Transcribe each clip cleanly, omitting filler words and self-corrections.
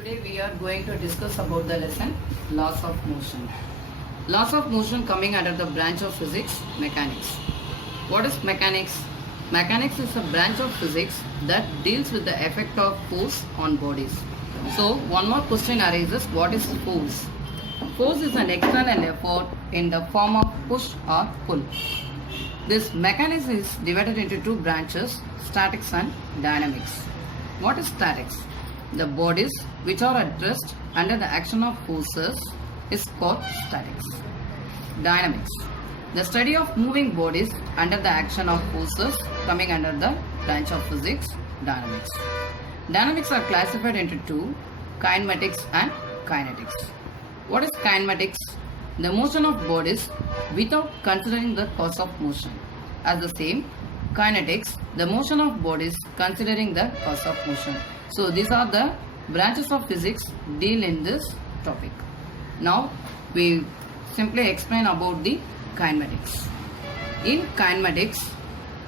Today we are going to discuss about the lesson laws of motion. Laws of motion coming under the branch of physics, mechanics. What is mechanics? Mechanics is a branch of physics that deals with the effect of force on bodies. So one more question arises, what is force? Force is an external effort in the form of push or pull. This mechanism is divided into two branches, statics and dynamics. What is statics? The bodies which are at rest under the action of forces is called statics. Dynamics. The study of moving bodies under the action of forces coming under the branch of physics, dynamics. Dynamics are classified into two, kinematics and kinetics. What is kinematics? The motion of bodies without considering the cause of motion. As the same, kinetics, the motion of bodies considering the cause of motion. So these are the branches of physics deal in this topic. Now we simply explain about the kinematics. In kinematics,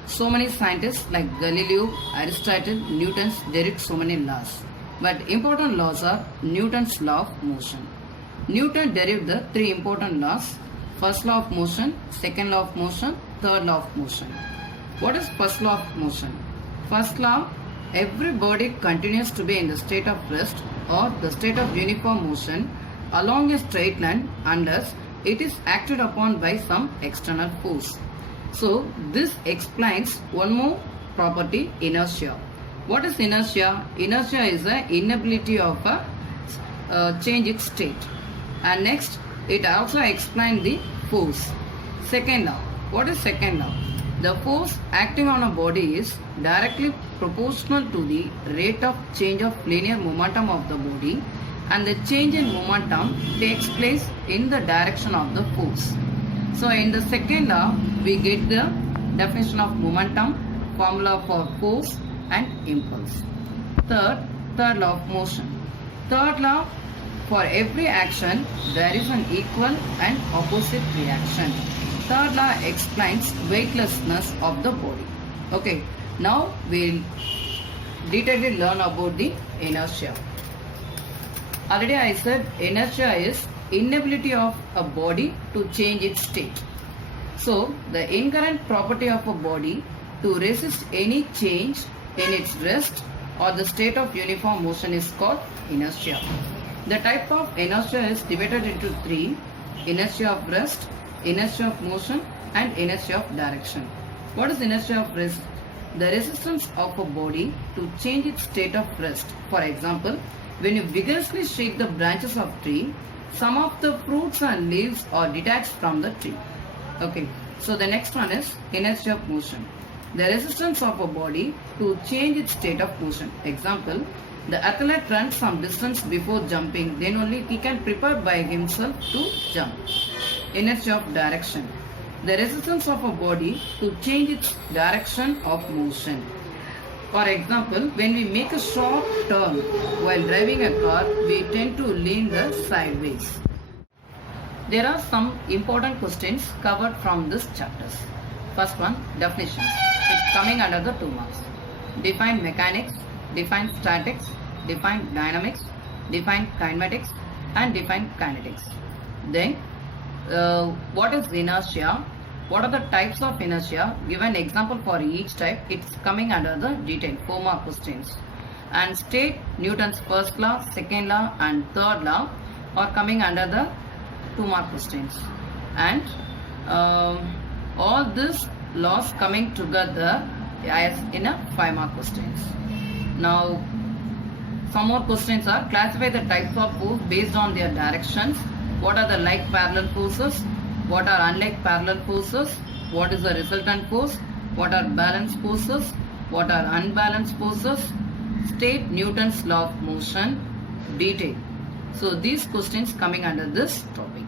so many scientists like Galileo, Aristotle, Newton derived so many laws. But important laws are Newton's law of motion. Newton derived the three important laws: first law of motion, second law of motion, third law of motion. What is first law of motion? First law, every body continues to be in the state of rest or the state of uniform motion along a straight line unless it is acted upon by some external force. So this explains one more property, inertia. What is inertia? Inertia is the inability of a change its state. And next, it also explains the force. Second law. What is second law? The force acting on a body is directly proportional to the rate of change of linear momentum of the body, and the change in momentum takes place in the direction of the force. So in the second law, we get the definition of momentum, formula for force and impulse. Third law of motion. Third law, for every action, there is an equal and opposite reaction. Third law explains weightlessness of the body. Okay, now we'll detailedly learn about the inertia. Already I said inertia is inability of a body to change its state. So the inherent property of a body to resist any change in its rest or the state of uniform motion is called inertia. The type of inertia is divided into three: inertia of rest, inertia of motion and inertia of direction. What is inertia of rest? The resistance of a body to change its state of rest. For example, when you vigorously shake the branches of tree, some of the fruits and leaves are detached from the tree. Okay, so the next one is inertia of motion. The resistance of a body to change its state of motion. Example, the athlete runs some distance before jumping, then only he can prepare by himself to jump. Inertia of direction. The resistance of a body to change its direction of motion. For example, when we make a sharp turn while driving a car, we tend to lean the sideways. There are some important questions covered from this chapters. First one, definitions. It's coming under the 2 marks. Define mechanics, define statics, define dynamics, define kinematics and define kinetics. Then what is inertia? What are the types of inertia? Give an example for each type. It's coming under the detail 4 mark questions. And state Newton's first law, second law and third law are coming under the 2 mark questions. And all these laws coming together as in a 5 mark questions. Now some more questions are: classify the types of force based on their directions. What are the like parallel forces? What are unlike parallel forces? What is the resultant force? What are balanced forces? What are unbalanced forces? State Newton's law of motion. Detail. So these questions coming under this topic.